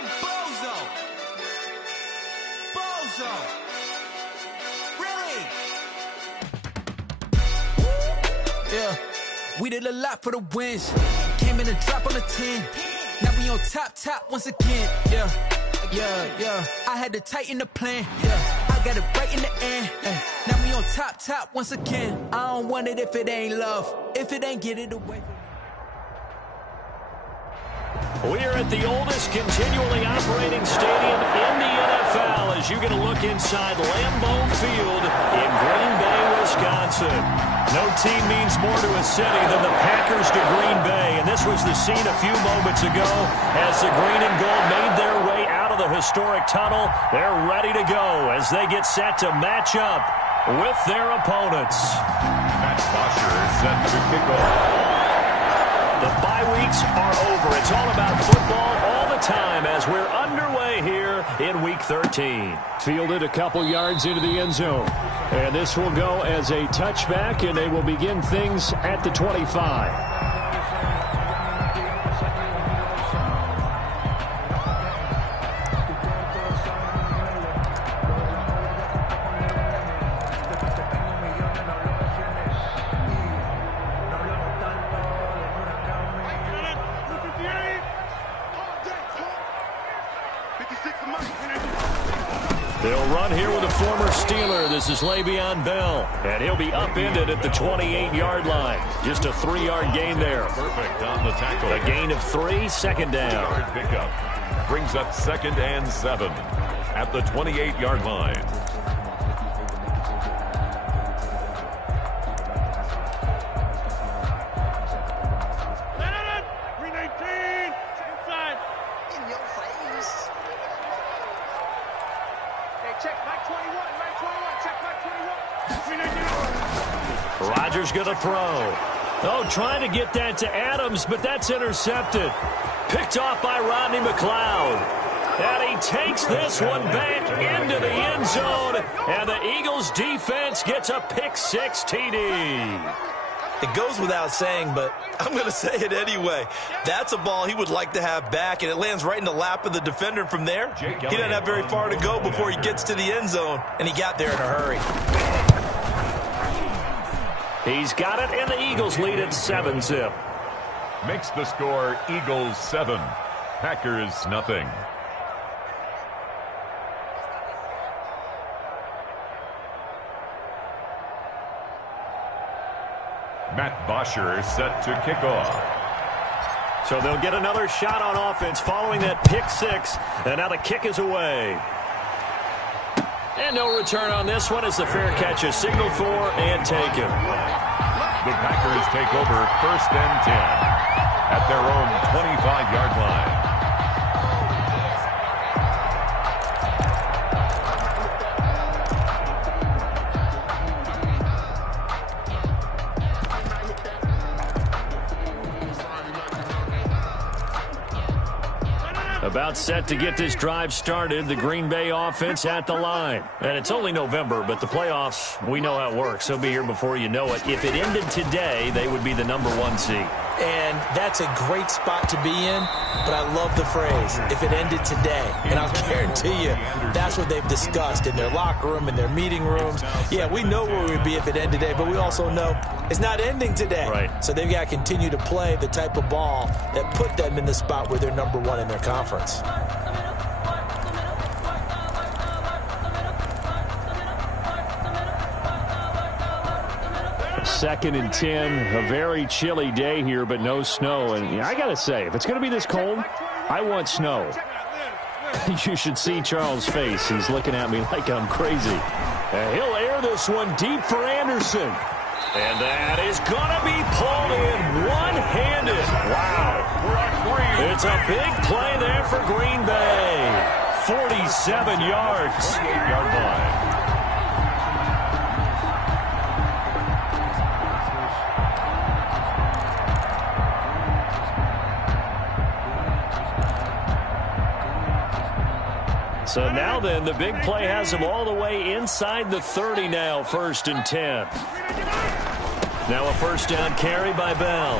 some bozo. Bozo. Really? Yeah. We did a lot for the wins. Came in and dropped on the 10. Now we on top once again. Yeah. I had to tighten the plan. Yeah. I got it right in the end. Now we on top once again. I don't want it if it ain't love. If it ain't, get it away. We are at the oldest continually operating stadium in the NFL as you get a look inside Lambeau Field in Green Bay, Wisconsin. No team means more to a city than the Packers to Green Bay, and this was the scene a few moments ago as the green and gold made their way out of the historic tunnel. They're ready to go as they get set to match up with their opponents. Matt Bosher is set to kick off. The bye weeks are over. It's all about football all the time as we're underway here in Week 13. Fielded a couple yards into the end zone. And this will go as a touchback, and they will begin things at the 25. They'll run here with a former Steeler. This is Le'Veon Bell, and he'll be upended at the 28-yard line. Just a 3-yard gain there. Perfect on the tackle. A gain of 3, second down. Pickup brings up 2nd and 7 at the 28-yard line. Rodgers going to throw. Oh, trying to get that to Adams, but that's intercepted. Picked off by Rodney McLeod. And he takes this one back into the end zone. And the Eagles defense gets a pick-6 TD. It goes without saying, but I'm going to say it anyway. That's a ball he would like to have back, and it lands right in the lap of the defender from there. He doesn't have very far to go before he gets to the end zone, and he got there in a hurry. He's got it, and the Eagles lead at 7-zip. Makes the score Eagles 7, Packers nothing. Matt Bosher set to kick off. So they'll get another shot on offense following that pick-6, and now the kick is away. And no return on this one as the fair catch is signaled for and taken. The Packers take over 1st and 10 at their own 25-yard line. About set to get this drive started, the Green Bay offense at the line. And it's only November, but the playoffs, we know how it works. They'll be here before you know it. If it ended today, they would be the #1 seed. And that's a great spot to be in, but I love the phrase, if it ended today. And I'll guarantee you, that's what they've discussed in their locker room, in their meeting rooms. Yeah, we know where we'd be if it ended today, but we also know it's not ending today. Right. So they've got to continue to play the type of ball that put them in the spot where they're #1 in their conference. Second and 10, a very chilly day here, but no snow. And I got to say, if it's going to be this cold, I want snow. You should see Charles' face. He's looking at me like I'm crazy. And he'll air this one deep for Anderson. And that is going to be pulled in one-handed. Wow. It's a big play there for Green Bay. 47 yards. 28-yard line. So now then, the big play has him all the way inside the 30 now, 1st and 10. Now a 1st down carry by Bell.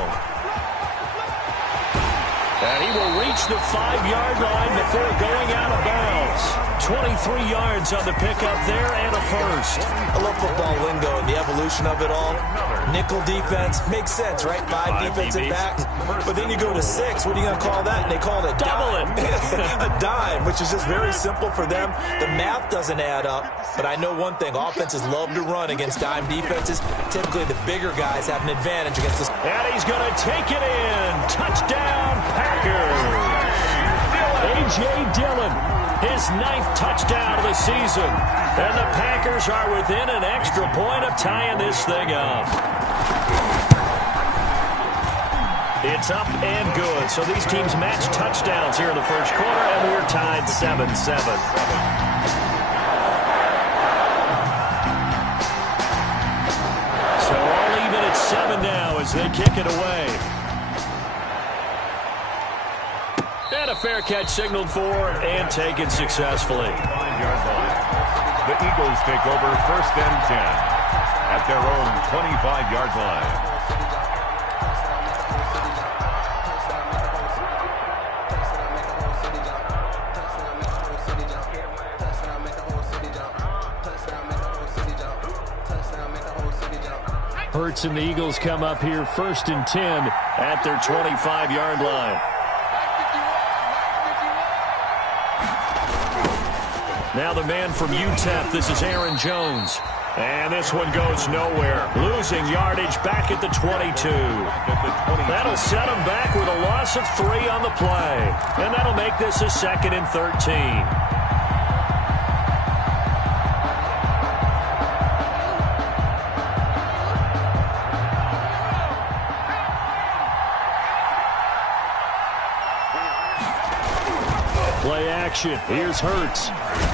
And he will reach the 5-yard line before going out of bounds. 23 yards on the pickup there and a first. I love football lingo and the evolution of it all. Nickel defense makes sense, right? 5 defensive backs. But then you go to 6. What are you going to call that? And they call it a dime. A dime, which is just very simple for them. The math doesn't add up. But I know one thing. Offenses love to run against dime defenses. Typically, the bigger guys have an advantage against this. And he's going to take it in. Touchdown, Packers. A.J. Dillon, his 9th touchdown of the season. And the Packers are within an extra point of tying this thing up. It's up and good. So these teams match touchdowns here in the first quarter, and we're tied 7-7. So all even at 7 now as they kick it away. And a fair catch signaled for and taken successfully. 5-yard line. The Eagles take over 1st and 10 at their own 25-yard line. Hurts and the Eagles come up here 1st and 10 at their 25-yard line. Now the man from UTEP, this is Aaron Jones. And this one goes nowhere. Losing yardage back at the 22. That'll set him back with a loss of 3 on the play. And that'll make this a 2nd and 13. Play action. Here's Hurts.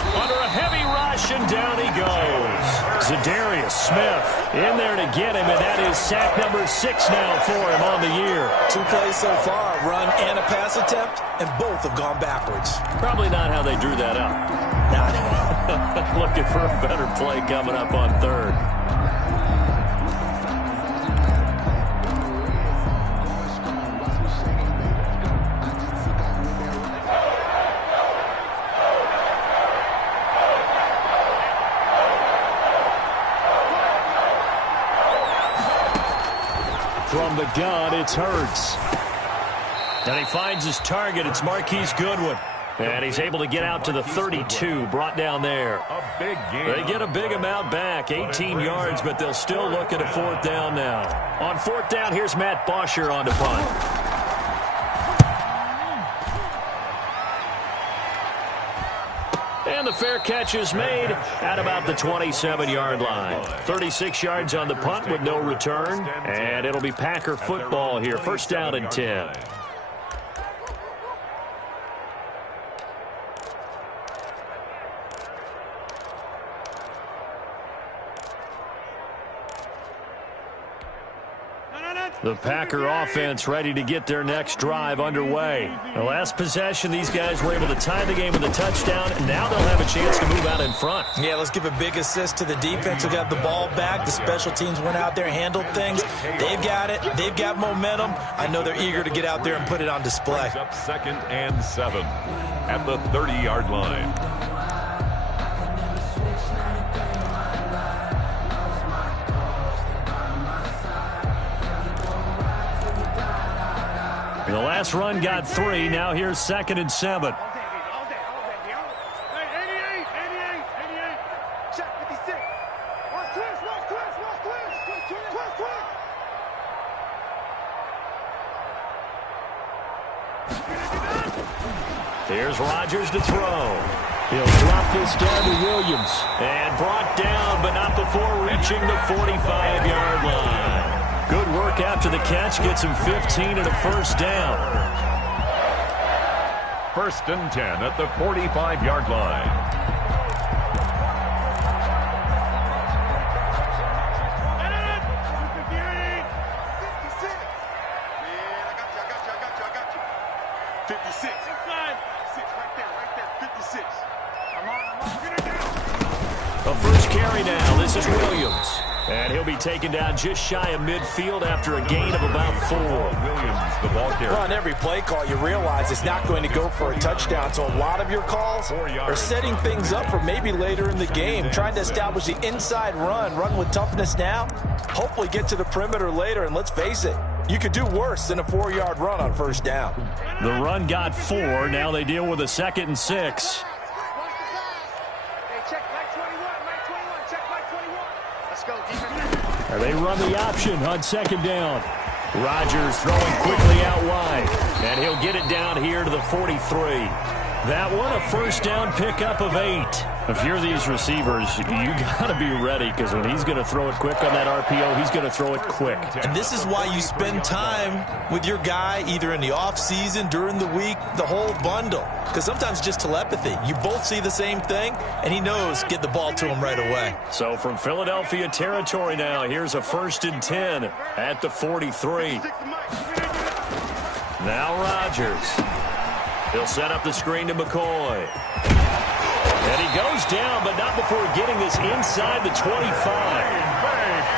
Under a heavy rush, and down he goes. Zadarius Smith in there to get him, and that is sack number 6 now for him on the year. 2 plays so far, run and a pass attempt, and both have gone backwards. Probably not how they drew that up. Not Looking for a better play coming up on 3rd. From the gun, it's Hurts. And he finds his target. It's Marquise Goodwin. And he's able to get out to the 32, brought down there. A big game. They get a big amount back, 18 yards, but they'll still look at a 4th down now. On 4th down, here's Matt Bosher on the punt. And the fair catch is made at about the 27-yard line. 36 yards on the punt with no return. And it'll be Packer football here. 1st down and 10. The Packer offense ready to get their next drive underway. The last possession, these guys were able to tie the game with a touchdown, and now they'll have a chance to move out in front. Yeah, let's give a big assist to the defense who got the ball back. The special teams went out there, handled things. They've got it. They've got momentum. I know they're eager to get out there and put it on display. Up 2nd and 7 at the 30-yard line. The last run got 3. Now here's 2nd and 7. Here's Rodgers to throw. He'll drop this down to Williams. And brought down, but not before reaching the 45-yard line. Good work after the catch. Gets him 15 and a 1st down. 1st and 10 at the 45-yard line. A first carry now. This is Williams. And he'll be taken down just shy of midfield after a gain of about 4. Williams, the ball carrier. On every play call, you realize it's not going to go for a touchdown. So a lot of your calls are setting things up for maybe later in the game, trying to establish the inside run with toughness now, hopefully get to the perimeter later. And let's face it, you could do worse than a 4-yard run on first down. The run got 4. Now they deal with a 2nd and 6. And they run the option on 2nd down. Rodgers throwing quickly out wide. And he'll get it down here to the 43. That one a first down pickup of 8. If you're these receivers, you got to be ready, because when he's going to throw it quick on that RPO, he's going to throw it quick. And this is why you spend time with your guy either in the offseason, during the week, the whole bundle. Because sometimes just telepathy. You both see the same thing, and he knows get the ball to him right away. So from Philadelphia territory now, here's a 1st and 10 at the 43. Now Rodgers. He'll set up the screen to McCoy. And he goes down, but not before getting this inside the 25.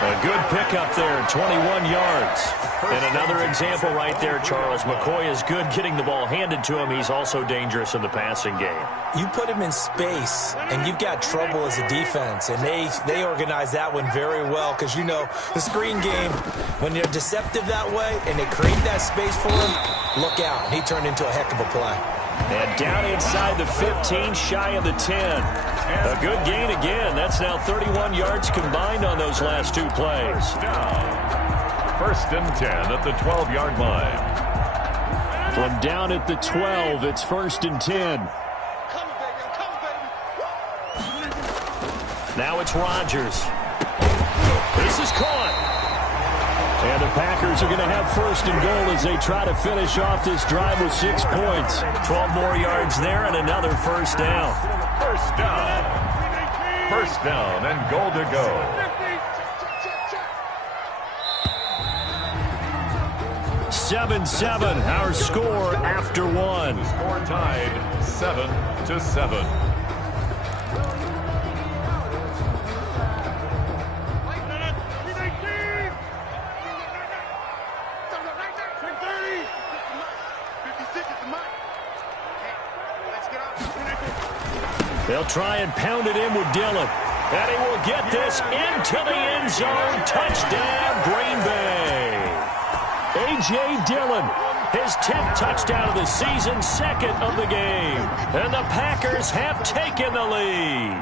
A good pickup there, 21 yards. And another example right there, Charles. McCoy is good getting the ball handed to him. He's also dangerous in the passing game. You put him in space, and you've got trouble as a defense. And they organize that one very well, because, you know, the screen game, when they're deceptive that way and they create that space for him, look out. And he turned into a heck of a play. And down inside the 15, shy of the 10. A good gain again. That's now 31 yards combined on those last 2 plays. First and 10 at the 12-yard line. From down at the 12, it's 1st and 10. Now it's Rodgers. This is caught. And the Packers are going to have 1st and goal as they try to finish off this drive with 6 points. 12 more yards there and another first down. First down. First down and goal to go. 7-7, our score after 1. Score tied 7-7. They'll try and pound it in with Dillon. And he will get this into the end zone. Touchdown, Green Bay. A.J. Dillon, his 10th touchdown of the season, 2nd of the game. And the Packers have taken the lead.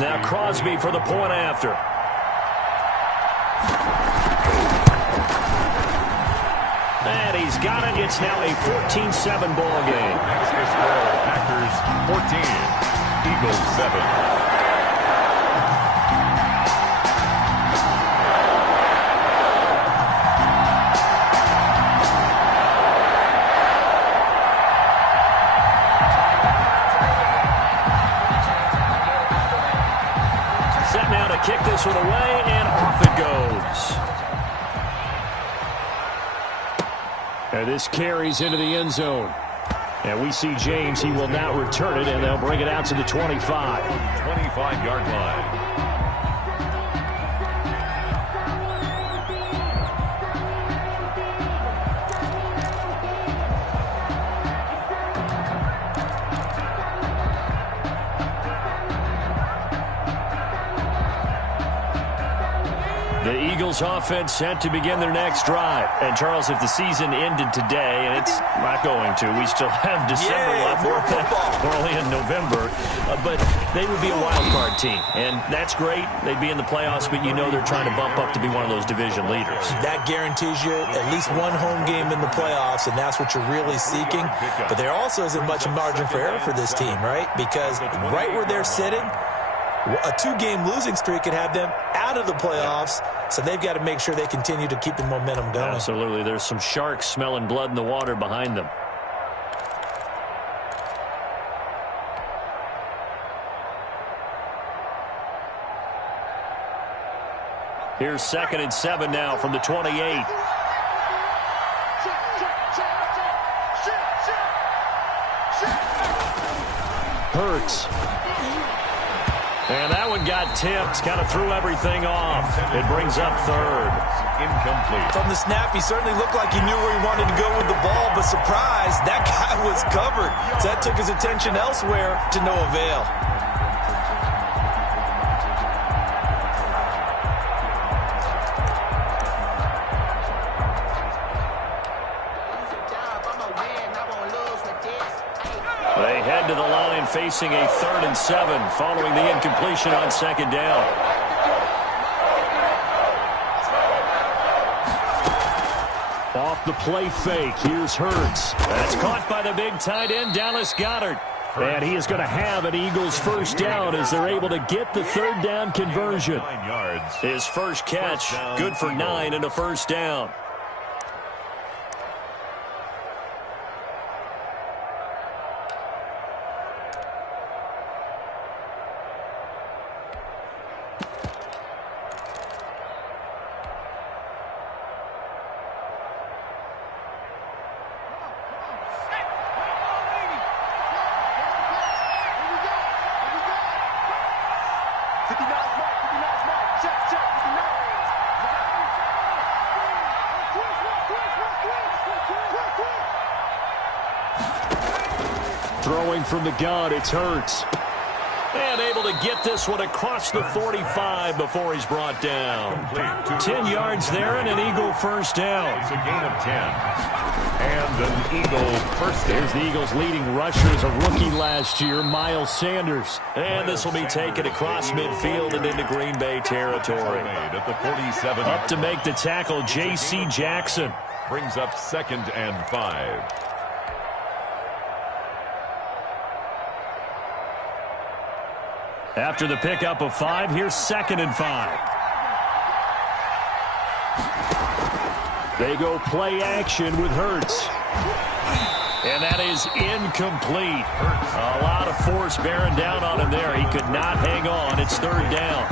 Now Crosby for the point after. And he's got it. It's now a 14-7 ball game. Next is Packers 14. Eagles 7. Set now to kick this one away, and off it goes. And this carries into the end zone. And we see James. He will now return it, and they'll bring it out to the 25. 25-yard line. The Eagles offense set to begin their next drive. And, Charles, if the season ended today, and it's not going to, we still have December left. We're only in November. But they would be a wild card team. And that's great. They'd be in the playoffs, but you know they're trying to bump up to be one of those division leaders. That guarantees you at least one home game in the playoffs, and that's what you're really seeking. But there also isn't much margin for error for this team, right? Because right where they're sitting, a 2-game losing streak could have them out of the playoffs, so they've got to make sure they continue to keep the momentum going. Absolutely. There's some sharks smelling blood in the water behind them. Here's 2nd and 7 now from the 28. Hurts. And that one got tipped, kind of threw everything off. It brings up third. Incomplete. From the snap, he certainly looked like he knew where he wanted to go with the ball, but surprise, that guy was covered. So that took his attention elsewhere to no avail. They head to the line facing a 3rd and 7 following the incompletion on 2nd down. Off the play fake, here's Hurts. That's caught by the big tight end, Dallas Goedert. And he is going to have an Eagles first down as they're able to get the 3rd down conversion. 9 yards. His first catch, good for 9 and a first down. Throwing from the gun, it's Hurts. And able to get this one across the 45 before he's brought down. 10 yards there and an Eagle first down. It's a gain of 10. And an Eagle first down. Here's the Eagles' leading rusher as a rookie last year, Miles Sanders. And this will be taken across midfield and into Green Bay territory. At the 47. Up to make the tackle, J.C. Jackson. Brings up 2nd and 5. After the pickup of 5, here's 2nd and 5. They go play action with Hurts. And that is incomplete. A lot of force bearing down on him there. He could not hang on. It's 3rd down.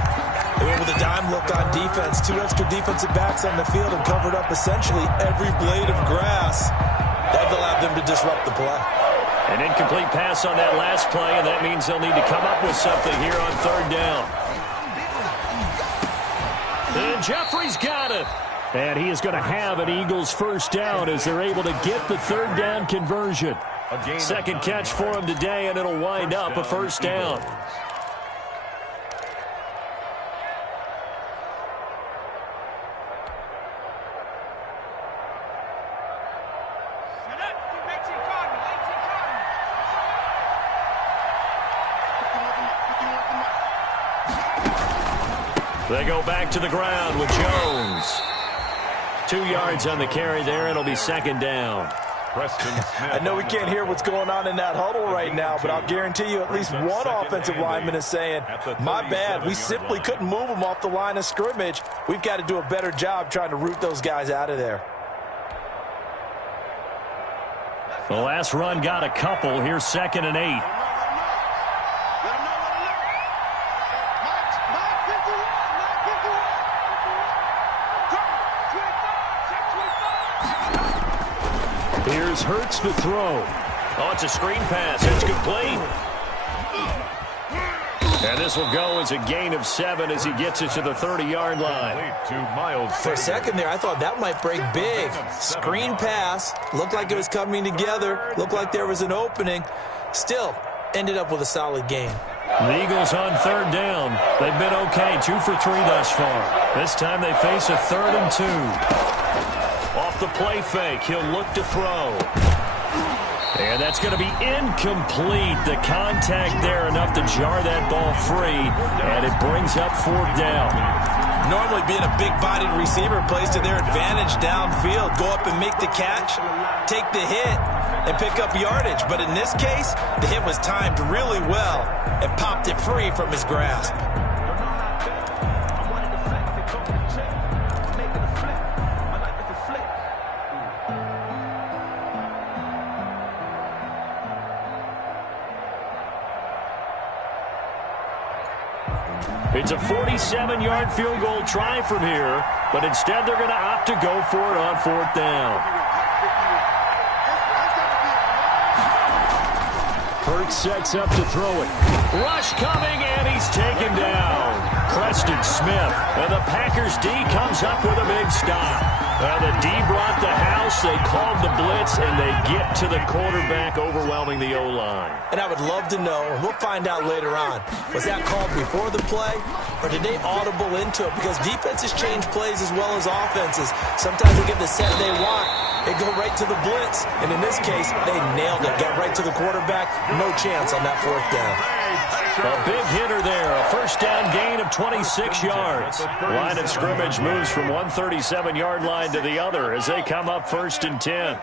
They went with a dime look on defense. 2 extra defensive backs on the field and covered up essentially every blade of grass. That allowed them to disrupt the play. An incomplete pass on that last play, and that means they'll need to come up with something here on 3rd down. And Jeffrey's got it. And he is going to have an Eagles first down as they're able to get the 3rd down conversion. Second catch for him today, and it'll wind up a first down. They go back to the ground with Jones. 2 yards on the carry there. It'll be 2nd down. I know we can't hear what's going on in that huddle right now, but I'll guarantee you at least one offensive lineman is saying, my bad, we simply couldn't move them off the line of scrimmage. We've got to do a better job trying to root those guys out of there. The last run got a couple. Here's 2nd and 8. Here's Hurts to throw. Oh, it's a screen pass. It's complete. And this will go as a gain of 7 as he gets it to the 30-yard line. For a second there, I thought that might break big. Screen pass. Looked like it was coming together. Looked like there was an opening. Still, ended up with a solid gain. The Eagles on 3rd down. They've been okay, 2 for 3 thus far. This time they face a 3rd and 2. Off the play fake, he'll look to throw. And that's going to be incomplete. The contact there enough to jar that ball free, and it brings up 4th down. Normally being a big-bodied receiver plays to their advantage downfield. Go up and make the catch, take the hit, and pick up yardage. But in this case, the hit was timed really well and popped it free from his grasp. It's a 47-yard field goal try from here, but instead they're going to opt to go for it on 4th down. Hurts sets up to throw it. Rush coming, and he's taken down. Preston Smith. And the Packers D comes up with a big stop. The D brought the house. They called the blitz, and they get to the quarterback, overwhelming the O-line. And I would love to know, and we'll find out later on, was that called before the play, or did they audible into it? Because defenses change plays as well as offenses. Sometimes they get the set they want. They go right to the blitz. And in this case, they nailed it. Got right to the quarterback. No chance on that fourth down. A big hitter there. A first down gain of 26 yards. Line of scrimmage moves from one 37-yard line to the other as they come up 1st and 10.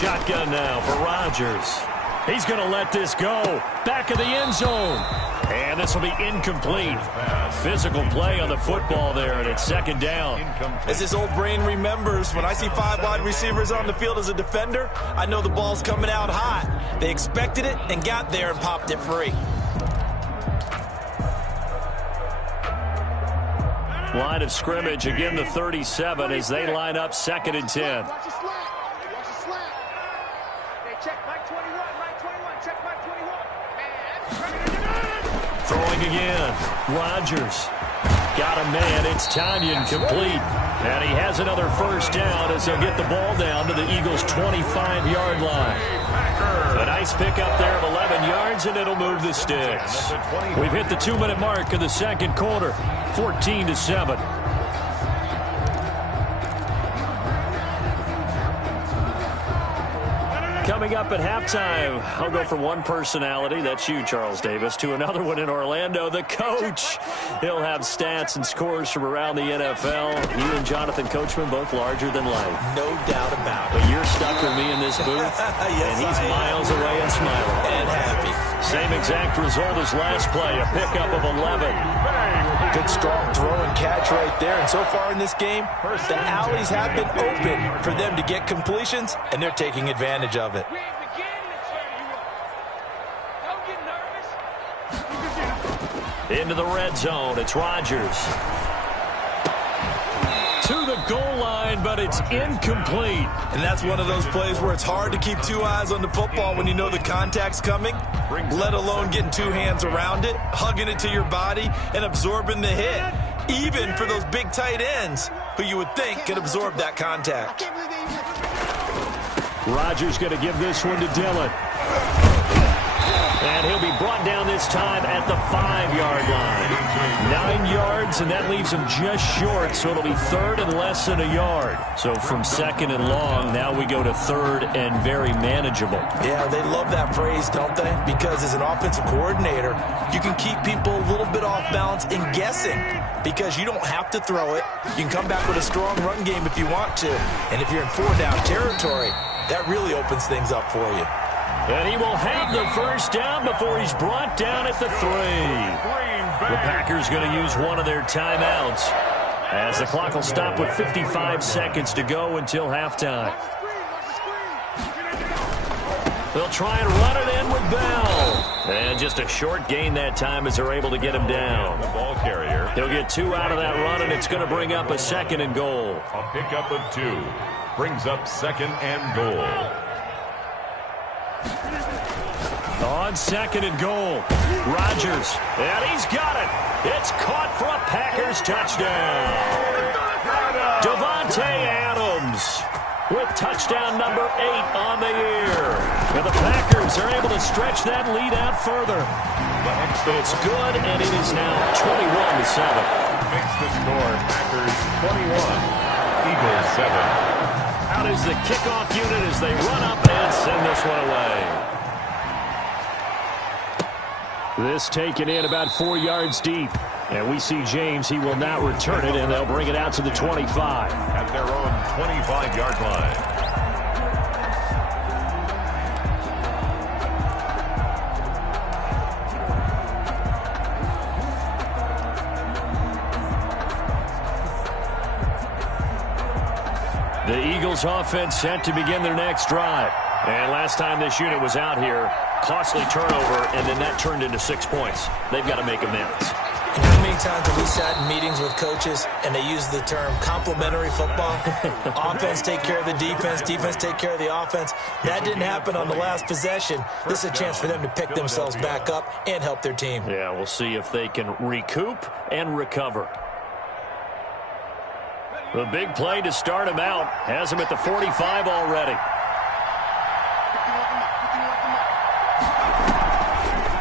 Shotgun now for Rodgers. He's going to let this go. Back of the end zone. And this will be incomplete. Physical play on the football there, and it's 2nd down. As his old brain remembers, when I see 5 wide receivers on the field as a defender, I know the ball's coming out hot. They expected it and got there and popped it free. Line of scrimmage, again the 37 as they line up 2nd and 10. Throwing again. Rodgers. Got a man. It's Tanyan complete. And he has another first down as they'll get the ball down to the Eagles' 25-yard line. A nice pickup there of 11 yards, and it'll move the sticks. We've hit the 2-minute mark of the second quarter. 14-7. Coming up at halftime, I'll go from one personality, that's you, Charles Davis, to another one in Orlando, the coach. He'll have stats and scores from around the NFL. You and Jonathan Coachman, both larger than life. No doubt about it. But you're stuck with me in this booth, yes, and he's miles away and smiling. And happy. Same exact result as last play, a pickup of 11. Good strong throw and catch right there. And so far in this game, the alleys have been open for them to get completions, and they're taking advantage of it. Into the red zone, it's Rodgers. To the goal line, but it's incomplete. And that's one of those plays where it's hard to keep 2 eyes on the football when you know the contact's coming, let alone getting 2 hands around it, hugging it to your body, and absorbing the hit. Even for those big tight ends who you would think could absorb that contact. Rodgers going to give this one to Dillon. And he'll be brought down this time at the 5-yard line. 9 yards, and that leaves him just short, so it'll be 3rd and less than a yard. So from 2nd and long, now we go to 3rd and very manageable. Yeah, they love that phrase, don't they? Because as an offensive coordinator, you can keep people a little bit off balance and guessing. Because you don't have to throw it. You can come back with a strong run game if you want to. And if you're in 4-down territory, that really opens things up for you. And he will have the first down before he's brought down at the 3. The Packers going to use one of their timeouts as the clock will stop with 55 seconds to go until halftime. They'll try and run it in with Bell. And just a short gain that time as they're able to get him down. The ball carrier. He'll get 2 out of that run, and it's going to bring up a 2nd and goal. A pickup of 2 brings up 2nd and goal. On 2nd and goal, Rodgers, and he's got it. It's caught for a Packers touchdown. Davante Adams with touchdown number 8 on the year. And the Packers are able to stretch that lead out further. It's good, and it is now 21-7. Makes the score. Packers 21, Eagles 7. Out is the kickoff unit as they run up and send this one away. This taken in about 4 yards deep. And we see James. He will not return it, and they'll bring it out to the 25. At their own 25-yard line. The Eagles offense set to begin their next drive. And last time this unit was out here, costly turnover, and then that turned into 6 points. They've got to make amends. How many many times have we sat in meetings with coaches and they use the term complementary football? Offense take care of the defense, defense take care of the offense. That didn't happen on the last possession. This is a chance for them to pick themselves back up and help their team. Yeah, we'll see if they can recoup and recover. The big play to start him out has him at the 45 already.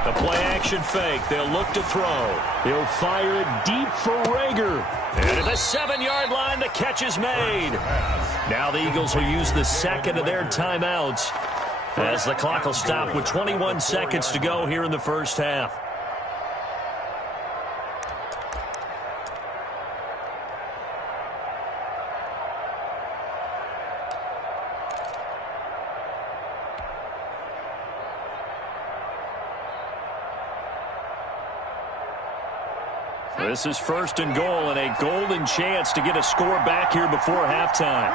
The play-action fake. They'll look to throw. He'll fire it deep for Reagor. And at the 7-yard line, the catch is made. Now the Eagles will use the second of their timeouts as the clock will stop with 21 seconds to go here in the first half. This is first and goal and a golden chance to get a score back here before halftime.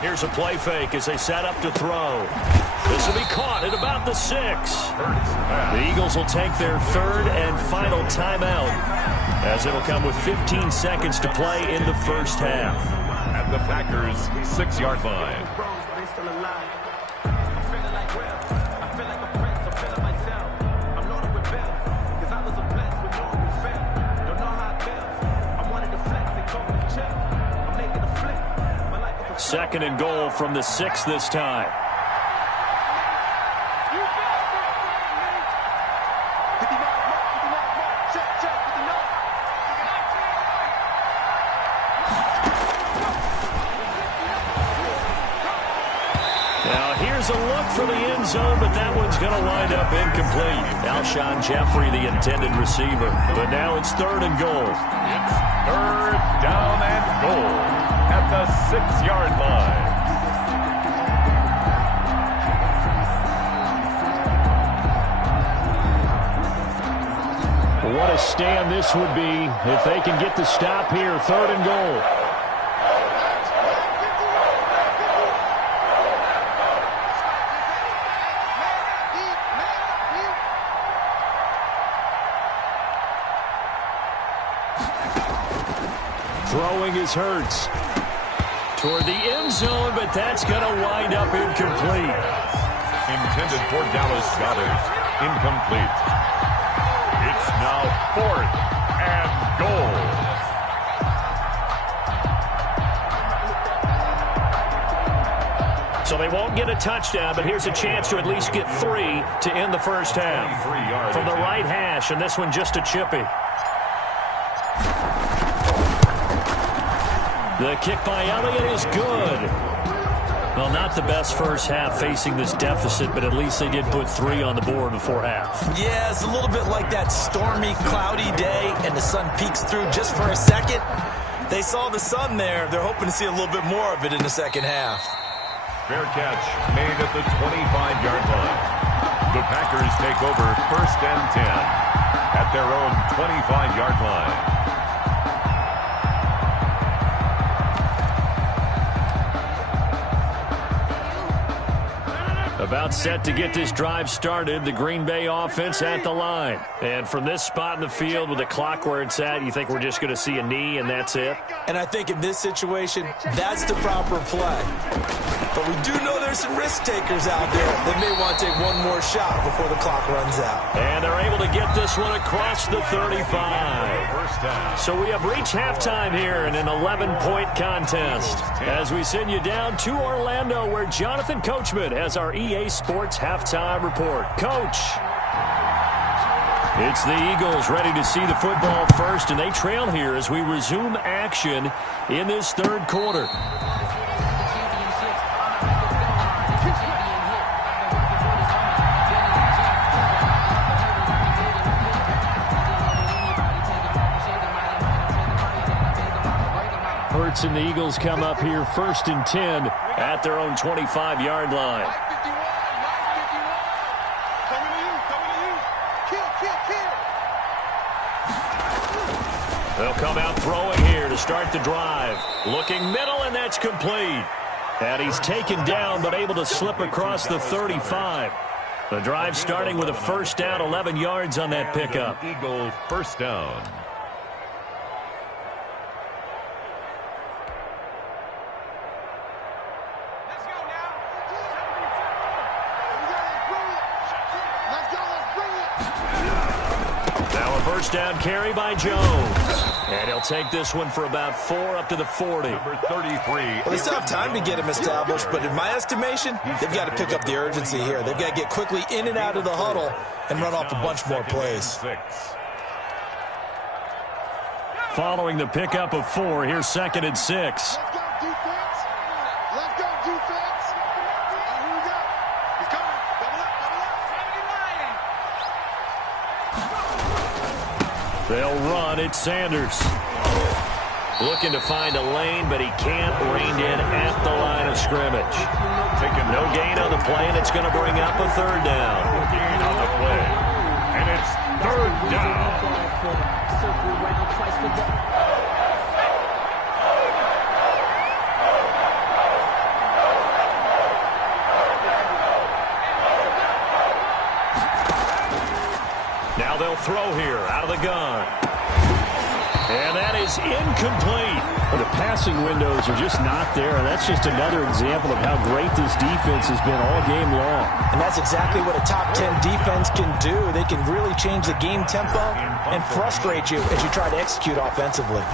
Here's a play fake as they set up to throw. This will be caught at about the 6. The Eagles will take their third and final timeout as it'll come with 15 seconds to play in the first half. At the Packers' 6-yard line. Second and goal from the 6 this time. Now here's a look for the end zone, but that one's going to wind up incomplete. Alshon Jeffrey, the intended receiver. But now it's third and goal. It's third down and goal at the 6-yard line. What a stand this would be if they can get the stop here. Third and goal. Throwing is Hurts toward the end zone, but that's going to wind up incomplete. Intended for Dallas Goedert. Incomplete. It's now fourth and goal. So they won't get a touchdown, but here's a chance to at least get 3 to end the first half. From the right hash, and this one just a chippy. The kick by Elliott is good. Well, not the best first half facing this deficit, but at least they did put 3 on the board before half. Yeah, it's a little bit like that stormy, cloudy day, and the sun peeks through just for a second. They saw the sun there. They're hoping to see a little bit more of it in the second half. Fair catch made at the 25-yard line. The Packers take over first and 10 at their own 25-yard line. About set to get this drive started, the Green Bay offense at the line. And from this spot in the field with the clock where it's at, you think we're just going to see a knee and that's it? And I think in this situation, that's the proper play. But we do know there's some risk takers out there that may want to take one more shot before the clock runs out. And they're able to get this one across the 35. So we have reached halftime here in an 11-point contest as we send you down to Orlando where Jonathan Coachman has our EA Sports halftime report. Coach. It's the Eagles ready to see the football first, and they trail here as we resume action in this third quarter. Hurts and the Eagles come up here first and 10 at their own 25-yard line. They'll come out throwing here to start the drive. Looking middle, and that's complete. And he's taken down but able to slip across the 35. The drive starting with a first down, 11 yards on that pickup. Eagle first down. Now a first down carry by Jones. And he'll take this one for about 4 up to the 40. Number 33. Well, they still have time to get him established, but in my estimation, they've got to pick up the urgency here. They've got to get quickly in and out of the huddle and run off a bunch more plays. Following the pickup of 4, here's 2nd and 6. Let's go, defense. Let's go, defense. Here we go. He's coming. Double up, double up. They'll run. It's Sanders. Looking to find a lane, but he can't. Reined in at the line of scrimmage. No gain on the play, and it's going to bring up a 3rd down. No gain on the play. And it's 3rd down. Now they'll throw here out of the gun. And that is incomplete. The passing windows are just not there. That's just another example of how great this defense has been all game long. And that's exactly what a top 10 defense can do. They can really change the game tempo and frustrate you as you try to execute offensively.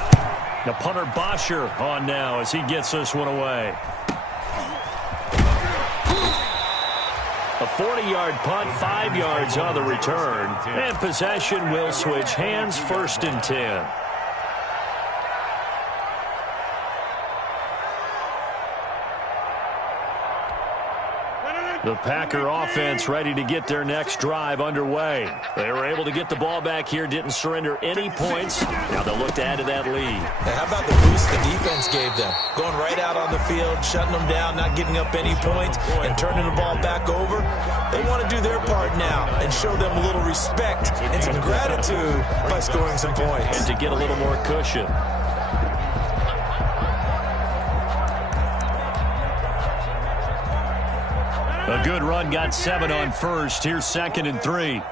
The punter Bosher on now as he gets this one away. A 40-yard punt, 5 yards on the return. And possession will switch hands, 1st and 10. The Packer offense ready to get their next drive underway. They were able to get the ball back here, didn't surrender any points. Now they'll look to add to that lead. Now, how about the boost the defense gave them? Going right out on the field, shutting them down, not giving up any points, and turning the ball back over. They want to do their part now and show them a little respect and some gratitude by scoring some points. And to get a little more cushion. A good run, got 7 on first. Here's 2nd and 3.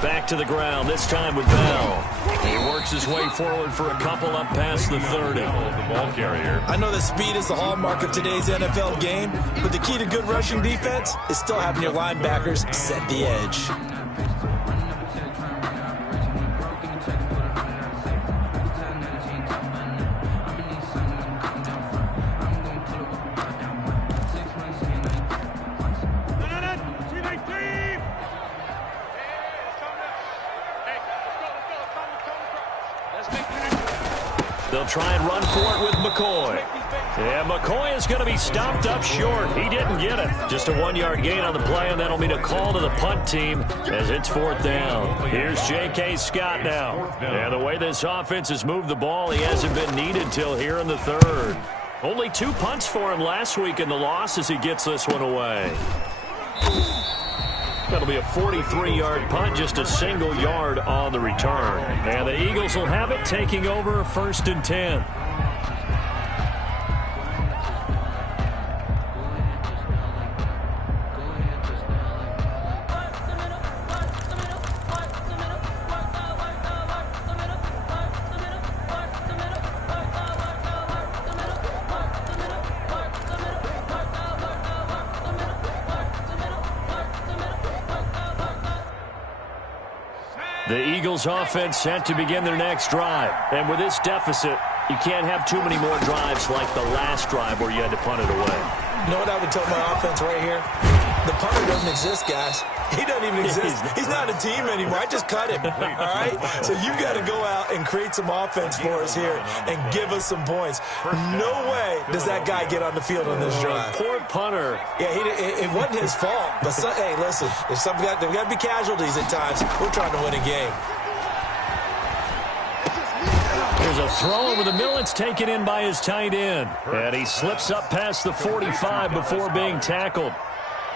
Back to the ground, this time with Bell. He works his way forward for a couple up past the 30. The ball carrier. I know that speed is the hallmark of today's NFL game, but the key to good rushing defense is still having your linebackers set the edge. They'll try and run for it with McCoy. And McCoy is going to be stopped up short. He didn't get it. Just a 1-yard gain on the play, and that'll mean a call to the punt team as it's 4th down. Here's J.K. Scott now. And the way this offense has moved the ball, he hasn't been needed till here in the 3rd. Only 2 punts for him last week in the loss as he gets this one away. That'll be a 43-yard punt, just a single yard on the return. And the Eagles will have it, taking over 1st and 10. The Eagles offense set to begin their next drive. And with this deficit, you can't have too many more drives like the last drive where you had to punt it away. You know what I would tell my offense right here? The punter doesn't exist, guys. He doesn't even exist. He's not a team anymore. I just cut him, all right? So you've got to go out and create some offense for us here and give us some points. No way does that guy get on the field on this drive. Poor punter. Yeah, it wasn't his fault. But, hey, listen, there's got to be casualties at times. We're trying to win a game. There's a throw over the middle. It's taken in by his tight end. And he slips up past the 45 before being tackled.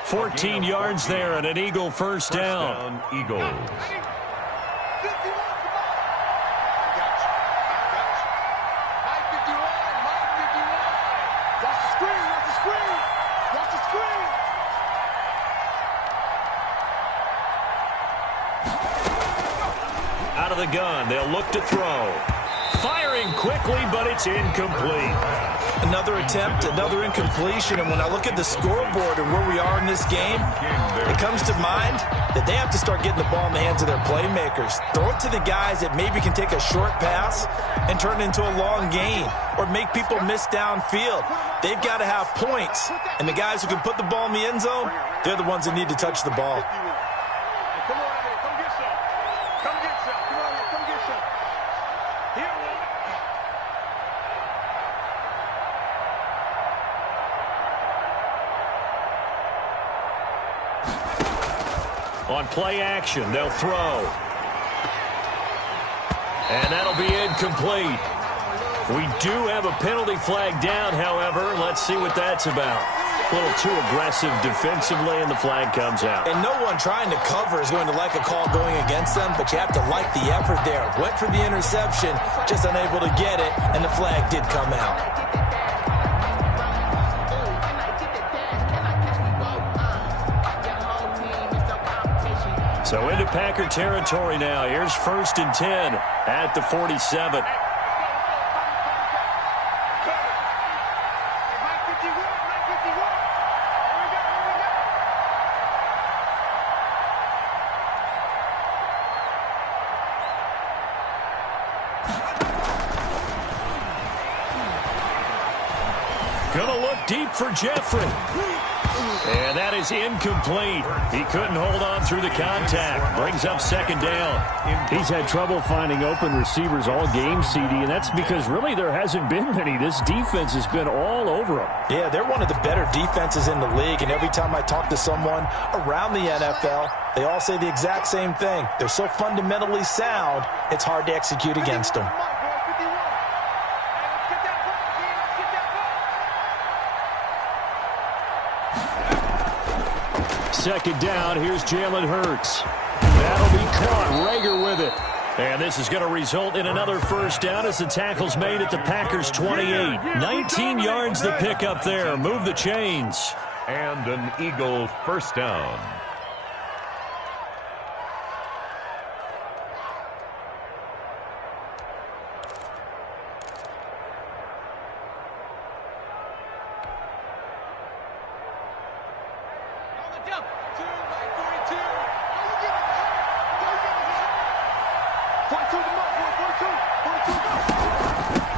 14 yards there and an Eagle first down. Eagles. Out of the gun, they'll look to throw. Firing quickly, but it's incomplete. Another attempt, another incompletion, and when I look at the scoreboard and where we are in this game, it comes to mind that they have to start getting the ball in the hands of their playmakers. Throw it to the guys that maybe can take a short pass and turn it into a long gain or make people miss downfield. They've got to have points, and the guys who can put the ball in the end zone, they're the ones that need to touch the ball. On play action, they'll throw. And that'll be incomplete. We do have a penalty flag down, however. Let's see what that's about. A little too aggressive defensively, and the flag comes out. And no one trying to cover is going to like a call going against them, but you have to like the effort there. Went for the interception, just unable to get it, and the flag did come out. So into Packer territory now. Here's 1st and 10 at the 47. Gonna look deep for Jeffrey. And that is incomplete. He couldn't hold on through the contact. Brings up 2nd down. He's had trouble finding open receivers all game, CD, and that's because really there hasn't been many. This defense has been all over him. Yeah, they're one of the better defenses in the league, and every time I talk to someone around the NFL, they all say the exact same thing. They're so fundamentally sound, it's hard to execute against them. 2nd down. Here's Jalen Hurts. That'll be caught. Rager with it. And this is going to result in another 1st down as the tackle's made at the Packers' 28. 19 yards to pick up there. Move the chains. And an Eagle 1st down.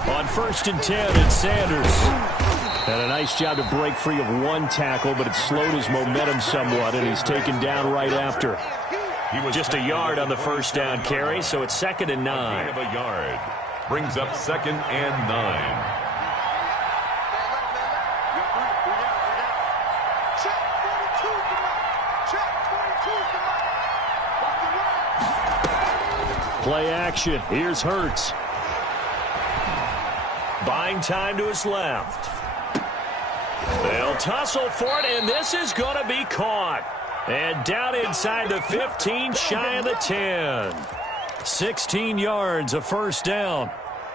On 1st and 10, it's Sanders. And a nice job to break free of one tackle, but it slowed his momentum somewhat, and he's taken down right after. He was just a yard on the 1st down carry, so it's 2nd and 9. Of a yard. Brings up 2nd and 9. Play action. Here's Hurts. Buying time to his left. They'll tussle for it, and this is going to be caught. And down inside the 15, shy of the 10. 16 yards, a 1st down.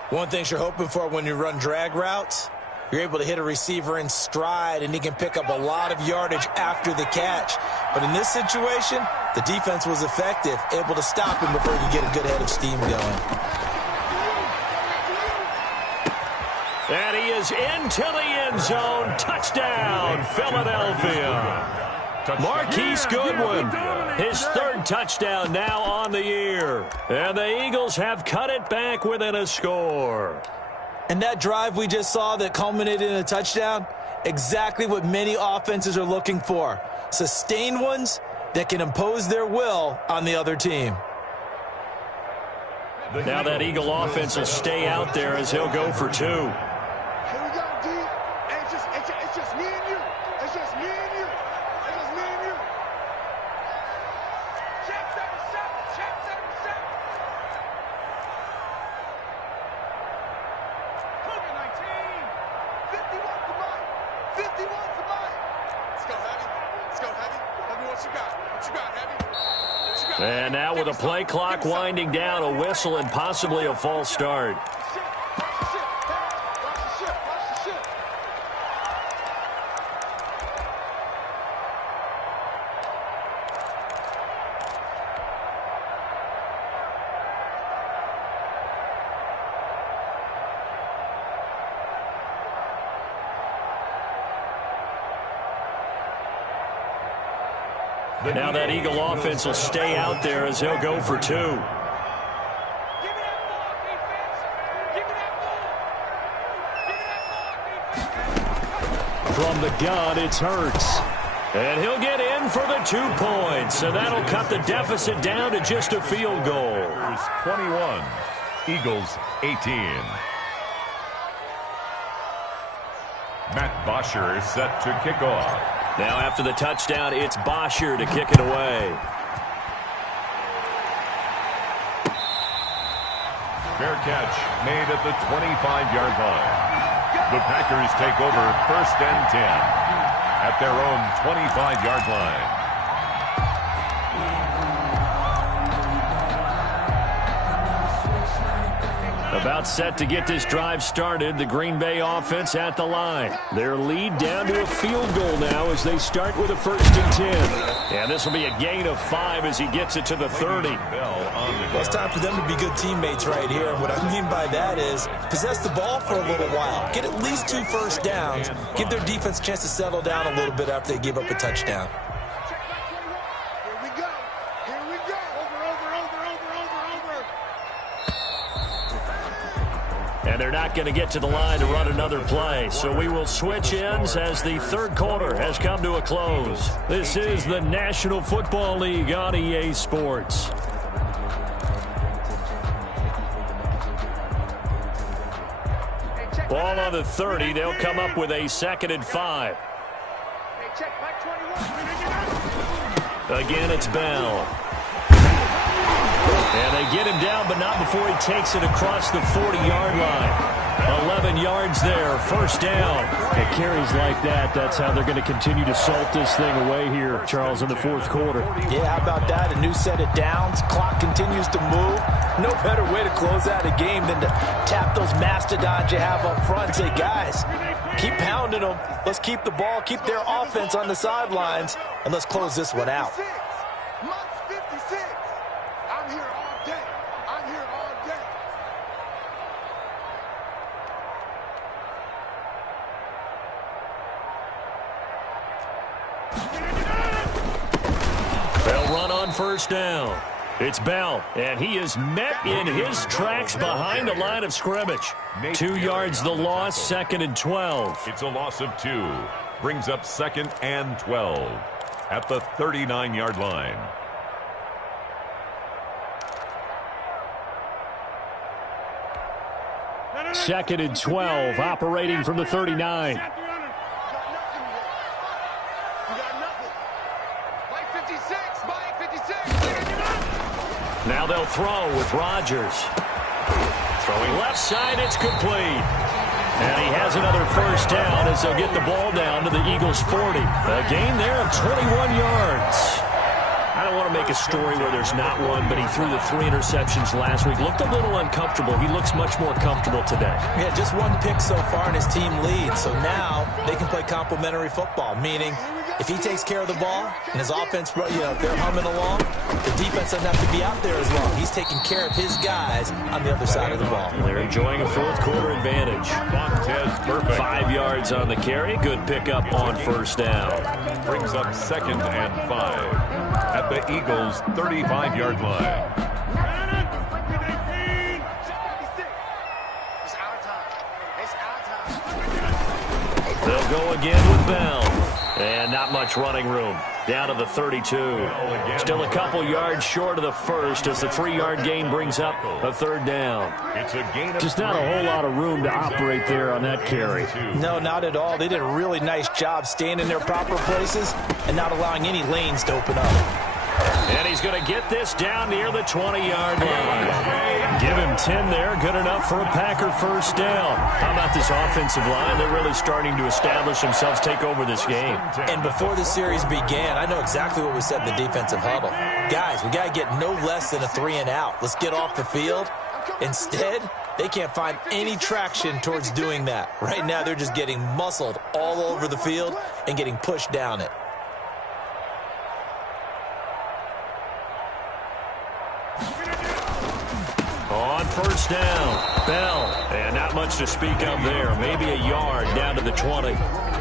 One thing you're hoping for when you run drag routes, you're able to hit a receiver in stride, and he can pick up a lot of yardage after the catch. But in this situation, the defense was effective, able to stop him before he could get a good head of steam going. And he is into the end zone. Touchdown, Philadelphia. Marquise Goodwin, his 3rd touchdown now on the year. And the Eagles have cut it back within a score. And that drive we just saw that culminated in a touchdown, exactly what many offenses are looking for. Sustained ones that can impose their will on the other team. Now that Eagle offense will stay out there as he'll go for 2. Here we go, D. It's just me and you. It's just me and you. It's just me and you. Check 77. Check 77. Cougar 19. 51 to mine. 51 to mine. Let's go, Heavy. Let's go, Heavy. Let me what you got. What you got, Heavy? What you got? And now with a play clock winding down, a whistle and possibly a false start. Now that Eagle offense will stay out there as he'll go for 2. From the gun, it's Hurts. And he'll get in for the 2 points. And that'll cut the deficit down to just a field goal. 21, Eagles 18. Matt Bosher is set to kick off. Now after the touchdown, it's Bosher to kick it away. Fair catch made at the 25-yard line. The Packers take over 1st and 10 at their own 25-yard line. About set to get this drive started, the Green Bay offense at the line. Their lead down to a field goal now as they start with a 1st and 10. And this will be a gain of 5 as he gets it to the 30. Well, it's time for them to be good teammates right here. What I mean by that is possess the ball for a little while. Get at least 2 first downs. Give their defense a chance to settle down a little bit after they give up a touchdown. And they're not going to get to the line to run another play. So we will switch ends as the 3rd quarter has come to a close. This is the National Football League on EA Sports. Ball on the 30. They'll come up with a 2nd and 5. Again, it's Bell. And they get him down, but not before he takes it across the 40-yard line. 11 yards there, 1st down. It carries like that. That's how they're going to continue to salt this thing away here, Charles, in the 4th quarter. Yeah, how about that? A new set of downs. Clock continues to move. No better way to close out a game than to tap those mastodons you have up front and say, guys, keep pounding them. Let's keep the ball, keep their offense on the sidelines, and let's close this one out. They'll run on 1st down. It's Bell, and he is met in his tracks behind the line of scrimmage. 2 yards the loss, 2nd and 12. It's a loss of 2. Brings up 2nd and 12 at the 39-yard line. Second and 12, operating from the 39. Now they'll throw with Rodgers. Throwing left side, it's complete. And he has another 1st down as they'll get the ball down to the Eagles' 40. A gain there of 21 yards. I don't want to make a story where there's not one, but he threw the 3 interceptions last week. Looked a little uncomfortable. He looks much more comfortable today. Yeah, just 1 pick so far and his team leads. So now they can play complementary football, meaning if he takes care of the ball and his offense, they're humming along, the defense doesn't have to be out there as long. He's taking care of his guys on the other side of the ball. They're enjoying a 4th quarter advantage. 5 yards on the carry. Good pickup on 1st down. Brings up 2nd and 5 at the Eagles' 35-yard line. They'll go again with Bell. And not much running room. Down to the 32. Still a couple yards short of the 1st as the 3-yard gain brings up a 3rd down. It's a gain of Just not a whole lot of room to operate there on that carry. No, not at all. They did a really nice job staying in their proper places and not allowing any lanes to open up. And he's going to get this down near the 20-yard line. Give him 10 there. Good enough for a Packer 1st down. How about this offensive line? They're really starting to establish themselves, take over this game. And before the series began, I know exactly what we said in the defensive huddle. Guys, we got to get no less than a 3 and out. Let's get off the field. Instead, they can't find any traction towards doing that. Right now, they're just getting muscled all over the field and getting pushed down it. On 1st down, Bell. And not much to speak of there. Maybe a yard down to the 20.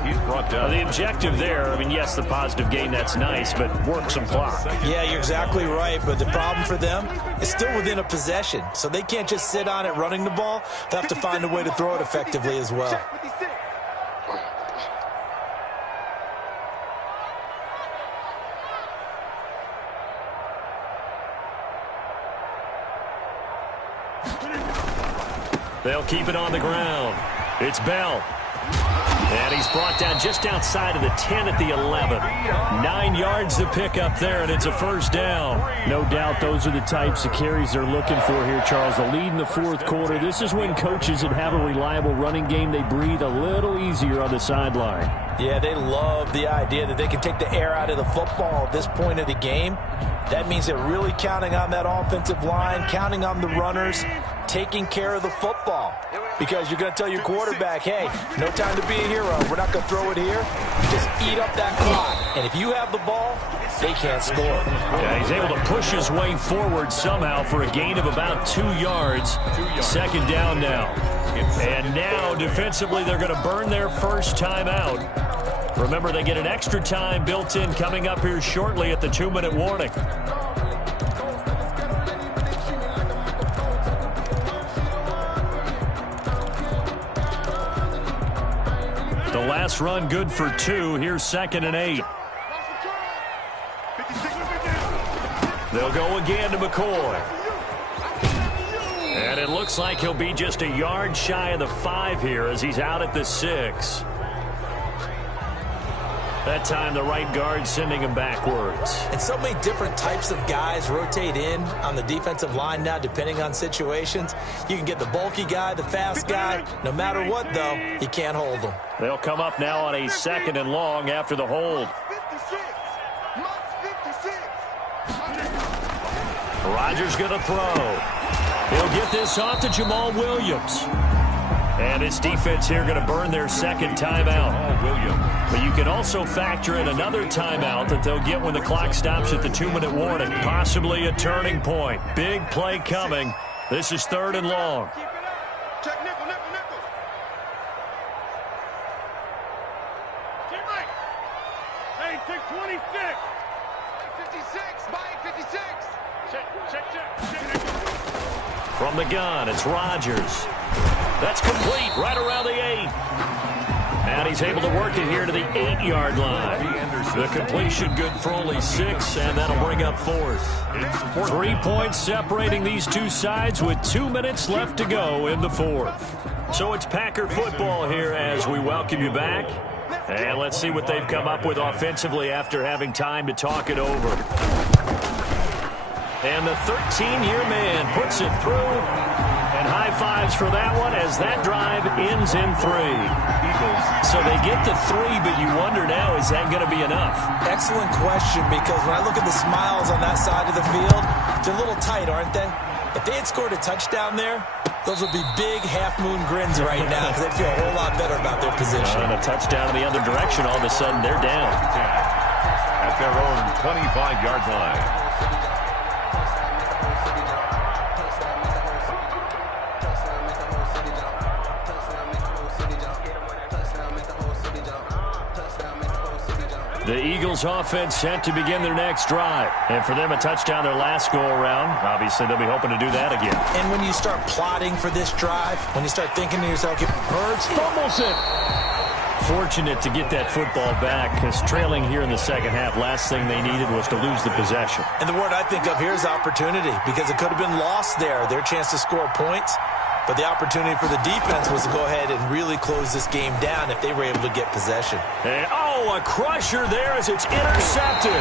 He's brought down. The objective there, I mean, yes, the positive gain, that's nice, but work some clock. Yeah, you're exactly right, but the problem for them is still within a possession, so they can't just sit on it running the ball. They have to find a way to throw it effectively as well. They'll keep it on the ground. It's Bell. And he's brought down just outside of the 10 at the 11. 9 yards to pick up there, and it's a first down. No doubt those are the types of carries they're looking for here, Charles. The lead in the fourth quarter. This is when coaches that have a reliable running game, they breathe a little easier on the sideline. Yeah, they love the idea that they can take the air out of the football at this point of the game. That means they're really counting on that offensive line, counting on the runners, taking care of the football. Because you're going to tell your quarterback, hey, no time to be a hero. We're not going to throw it here. Just eat up that clock. And if you have the ball, they can't score. Yeah, he's able to push his way forward somehow for a gain of about 2 yards. Second down now. And now, defensively, they're going to burn their first time out. Remember, they get an extra time built in coming up here shortly at the 2-minute warning. The last run good for 2. Here's 2nd and 8. They'll go again to McCoy. And it looks like he'll be just a yard shy of the 5 here as he's out at the 6. That time the right guard sending him backwards. And so many different types of guys rotate in on the defensive line now depending on situations. You can get the bulky guy, the fast guy. No matter what, though, you can't hold them. They'll come up now on a 2nd and long after the hold. Rodgers going to throw. He'll get this off to Jamal Williams. And his defense here going to burn their second timeout. But you can also factor in another timeout that they'll get when the clock stops at the 2-minute warning. Possibly a turning point. Big play coming. This is 3rd and long. Check nickel, nickel, nickel. Keep right. Hey, take 26. 56. Mike, 56. Check. From the gun, it's Rodgers. That's complete right around the 8. And he's able to work it here to the 8-yard line. The completion good for only 6, and that'll bring up 4th. 3 points separating these two sides with 2 minutes left to go in the 4th. So it's Packer football here as we welcome you back. And let's see what they've come up with offensively after having time to talk it over. And the 13-year man puts it through. And high fives for that one as that drive ends in 3. So they get the 3, but you wonder now, is that going to be enough? Excellent question, because when I look at the smiles on that side of the field, they're a little tight, aren't they? If they had scored a touchdown there, those would be big half-moon grins right now because they feel a whole lot better about their position. And a touchdown in the other direction, all of a sudden they're down. At their own 25-yard line. The Eagles offense set to begin their next drive. And for them, a touchdown their last go-around. Obviously, they'll be hoping to do that again. And when you start plotting for this drive, when you start thinking to yourself, Hurts fumbles it. Fortunate to get that football back, because trailing here in the second half, last thing they needed was to lose the possession. And the word I think of here is opportunity, because it could have been lost there, their chance to score points. But the opportunity for the defense was to go ahead and really close this game down if they were able to get possession. And, a crusher there as it's intercepted.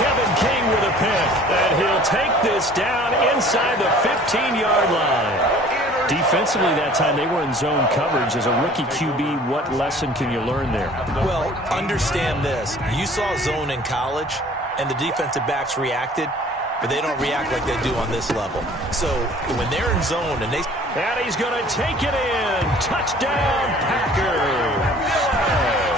Kevin King with a pick. And he'll take this down inside the 15-yard line. Defensively that time, they were in zone coverage. As a rookie QB, what lesson can you learn there? Well, understand this. You saw zone in college, and the defensive backs reacted. But they don't react like they do on this level. So when they're in zone and they... And he's going to take it in. Touchdown, Packers.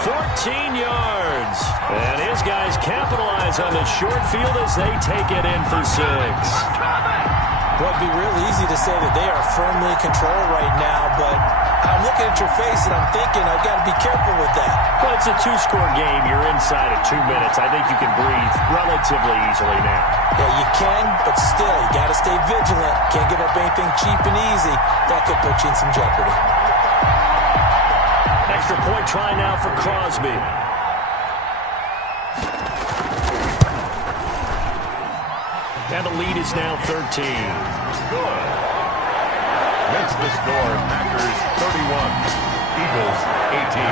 14 yards. And his guys capitalize on the short field as they take it in for 6. Well, it'd be real easy to say that they are firmly in control right now, but I'm looking at your face and I'm thinking I've got to be careful with that. Well, it's a two-score game. You're inside of 2 minutes. I think you can breathe relatively easily now. Yeah, you can, but still, you got to stay vigilant. Can't give up anything cheap and easy. That could put you in some jeopardy. Extra point try now for Crosby. And the lead is now 13. Good. Makes the score Packers 31, Eagles 18.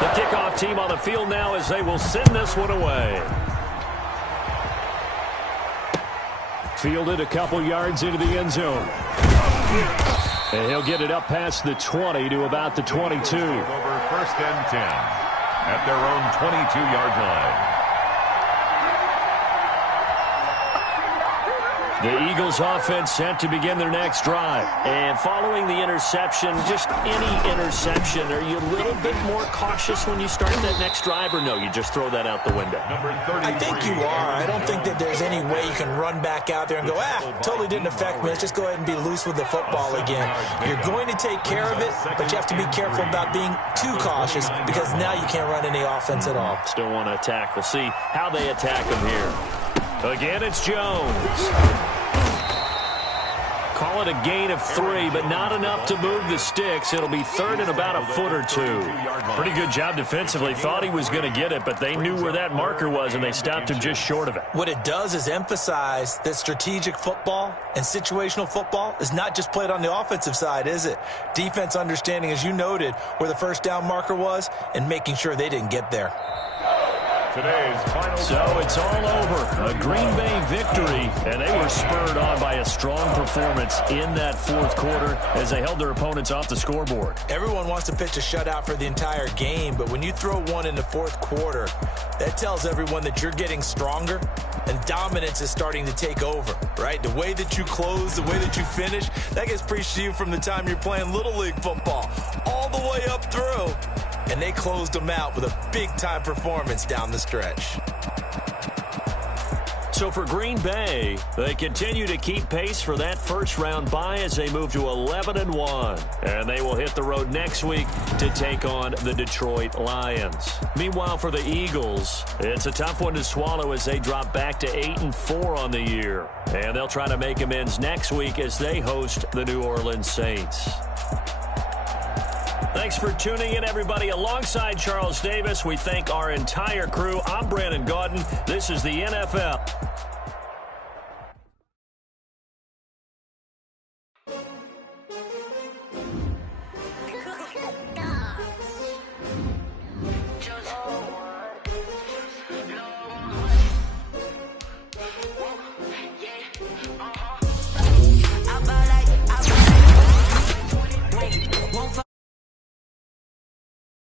The kickoff team on the field now as they will send this one away. Fielded a couple yards into the end zone. And he'll get it up past the 20 to about the 22. Over first and 10 at their own 22-yard line. The Eagles offense set to begin their next drive. And following the interception, just any interception, are you a little bit more cautious when you start that next drive, or no, you just throw that out the window? I think you are. I don't think that there's any way you can run back out there and go, totally didn't affect me. Let's just go ahead and be loose with the football again. You're going to take care of it, but you have to be careful about being too cautious because now you can't run any offense at all. Still want to attack. We'll see how they attack him here. Again, it's Jones. Call it a gain of 3, but not enough to move the sticks. It'll be third and about a foot or 2. Pretty good job defensively. Thought he was going to get it, but they knew where that marker was, and they stopped him just short of it. What it does is emphasize that strategic football and situational football is not just played on the offensive side, is it? Defense understanding, as you noted, where the first down marker was and making sure they didn't get there. So it's all over. A Green Bay victory, and they were spurred on by a strong performance in that fourth quarter as they held their opponents off the scoreboard. Everyone wants to pitch a shutout for the entire game, but when you throw one in the fourth quarter, that tells everyone that you're getting stronger and dominance is starting to take over, right? The way that you close, the way that you finish, that gets preached to you from the time you're playing Little League football all the way up through. And they closed them out with a big-time performance down the stretch. So for Green Bay, they continue to keep pace for that first-round bye as they move to 11-1. And they will hit the road next week to take on the Detroit Lions. Meanwhile, for the Eagles, it's a tough one to swallow as they drop back to 8-4 on the year. And they'll try to make amends next week as they host the New Orleans Saints. Thanks for tuning in, everybody. Alongside Charles Davis, we thank our entire crew. I'm Brandon Gaudin. This is the NFL.